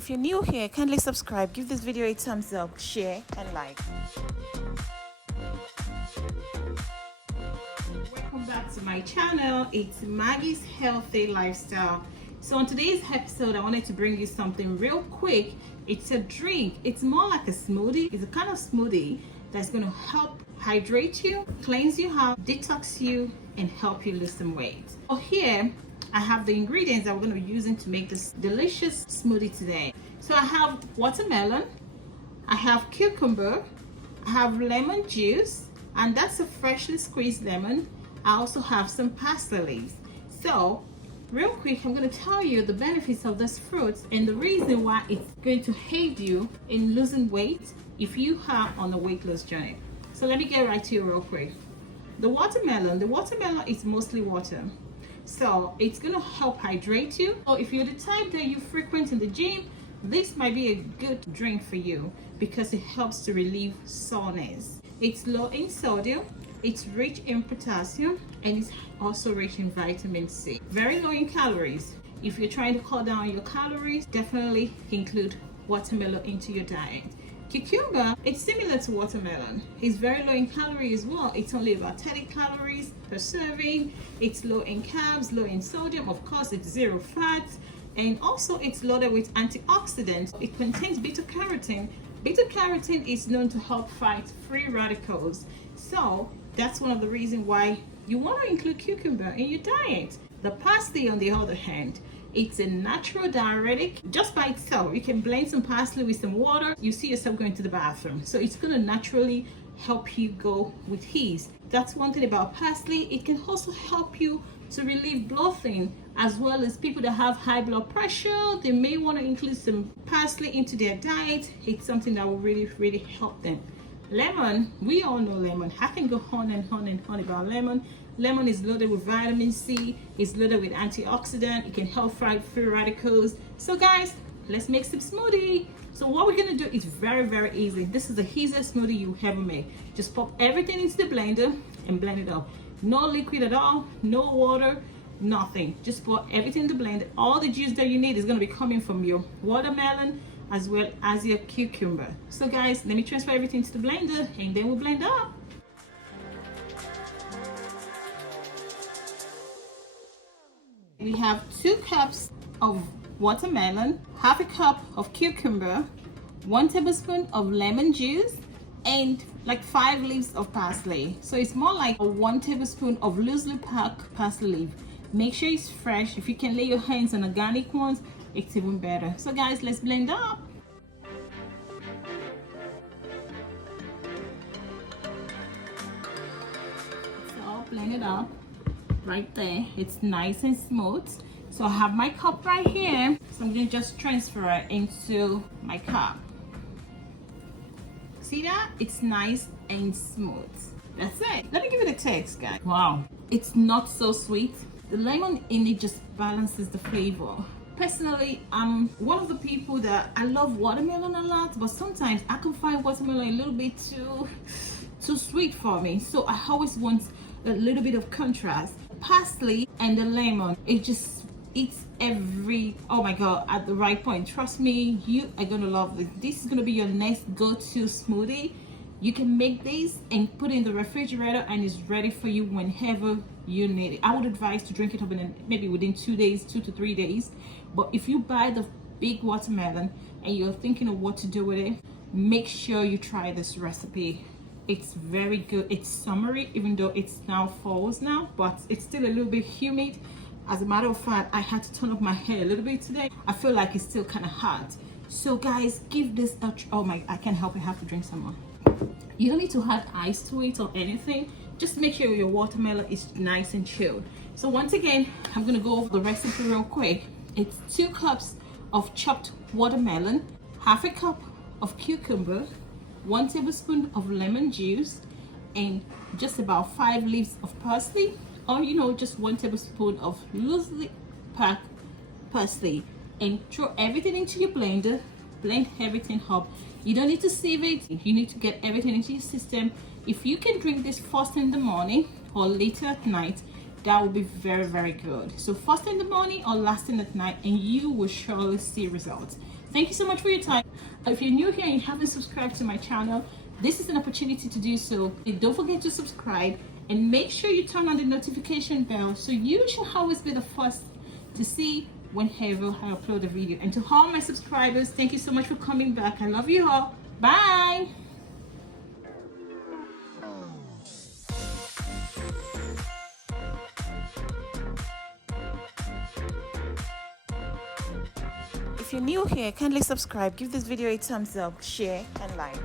If you're new here, kindly subscribe, give this video a thumbs up, share and like. Welcome back to my channel. It's Maggie's Healthy Lifestyle. So on today's episode, I wanted to bring you something real quick. It's a drink. It's more like a smoothie. It's a kind of smoothie that's going to help hydrate you, cleanse you out, detox you, and help you lose some weight. So here I have the ingredients that we're going to be using to make this delicious smoothie today. So I have watermelon, I have cucumber, I have lemon juice, and that's a freshly squeezed lemon. I also have some parsley leaves. So real quick, I'm going to tell you the benefits of this fruit and the reason why it's going to aid you in losing weight if you are on a weight loss journey. So let me get right to you real quick. The watermelon is mostly water. So it's going to help hydrate you. So if you're the type that you frequent in the gym, this might be a good drink for you because it helps to relieve soreness. It's low in sodium, it's rich in potassium, and it's also rich in vitamin C. Very low in calories. If you're trying to cut down your calories, definitely include watermelon into your diet. Cucumber, it's similar to watermelon. It's very low in calories as well. It's only about 30 calories per serving. It's low in carbs, low in sodium. Of course, it's zero fat. And also it's loaded with antioxidants. It contains beta-carotene. Beta-carotene is known to help fight free radicals. So that's one of the reasons why you want to include cucumber in your diet. The parsley, on the other hand, it's a natural diuretic just by itself. You can blend some parsley with some water. You see yourself going to the bathroom. So it's going to naturally help you go with ease. That's one thing about parsley. It can also help you to relieve bloating, as well as people that have high blood pressure. They may want to include some parsley into their diet. It's something that will really help them. Lemon, we all know lemon. I can go on and on about lemon. Lemon is loaded with vitamin C, it's loaded with antioxidant, it can help fight free radicals. So guys, let's make some smoothie. So what we're gonna do is very easy. This is the easiest smoothie you ever make. Just pop everything into the blender and blend it up. No liquid at all, no water, nothing. Just pour everything in the blender. All the juice that you need is gonna be coming from your watermelon as well as your cucumber. So guys, let me transfer everything to the blender and then we'll blend up. We have 2 cups of watermelon, half a cup of cucumber, 1 tablespoon of lemon juice, and like 5 leaves of parsley. So it's more like a 1 tablespoon of loosely packed parsley leaf. Make sure it's fresh. If you can lay your hands on organic ones, it's even better. So guys, let's blend up. So blend it up. Right there, it's nice and smooth. So I have my cup right here, so I'm going to just transfer it into my cup. See that? It's nice and smooth. That's it. Let me give it a taste, guys. Wow, it's not so sweet. The lemon in it just balances the flavor. Personally, I'm one of the people that I love watermelon a lot, but sometimes I can find watermelon a little bit too sweet for me. So I always want a little bit of contrast. Parsley and the lemon, it just eats oh my god, at the right point. Trust me, you are gonna love this. This is gonna be your next go-to smoothie. You can make this and put it in the refrigerator and it's ready for you whenever you need it. I would advise to drink it up in maybe within 2 days, 2 to 3 days. But if you buy the big watermelon and you're thinking of what to do with it, make sure you try this recipe. It's very good. It's summery, even though it's now falls now, but it's still a little bit humid. As a matter of fact, I had to turn off my hair a little bit today. I feel like it's still kind of hot. So guys, give this a oh my, I can't help it, I have to drink some more. You don't need to add ice to it or anything. Just make sure your watermelon is nice and chilled. So once again, I'm gonna go over the recipe real quick. It's 2 cups of chopped watermelon, half a cup of cucumber, 1 tablespoon of lemon juice, and just about 5 leaves of parsley, or just 1 tablespoon of loosely packed parsley, and throw everything into your blender. Blend everything up. You don't need to sieve it. You need to get everything into your system. If you can drink this first in the morning or later at night, that will be very good. So first in the morning or last in at night, and you will surely see results. Thank you so much for your time. If you're new here and you haven't subscribed to my channel, this is an opportunity to do so. And don't forget to subscribe and make sure you turn on the notification bell so you shall always be the first to see whenever I upload a video. And to all my subscribers, thank you so much for coming back. I love you all. Bye. If you're new here, kindly subscribe, give this video a thumbs up, share and like.